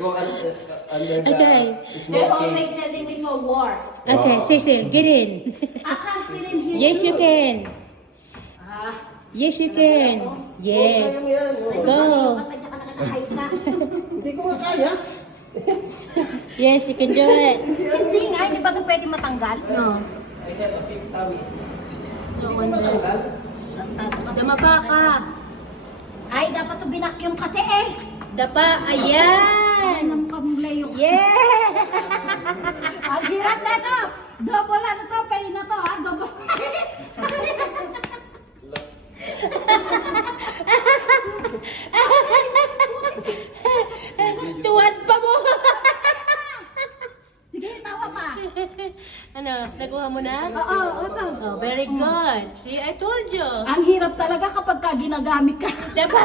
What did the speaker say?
Go under the Okay. They're smoking. always sending me to a war. Okay, Cecil, get in. I can't fit in here Yes, too. you can. Ah, Yes, you can. Yes. Kaya mo yan. Oh. Go. ba't ka nakakahayop na? Hindi ko nga kaya. Yes, you can do it. Hindi nga, hindi ba ito pwede matanggal? No. I have a big tummy. No Hindi ko wonder. matanggal. Dumaba ka. Ay, dapat ito binakyum kasi eh. Dapa. Ay, Ayan. nang pamulayo. Yeah. Ang hirap na ito. Double ano to, pay na to ha. Double. Tuwad pa mo. Sige, tawa pa. Ano, nakuha mo na? Oo, ito. Oh, very good. See, I told you. Ang hirap talaga kapag ka ginagamit ka. Diba?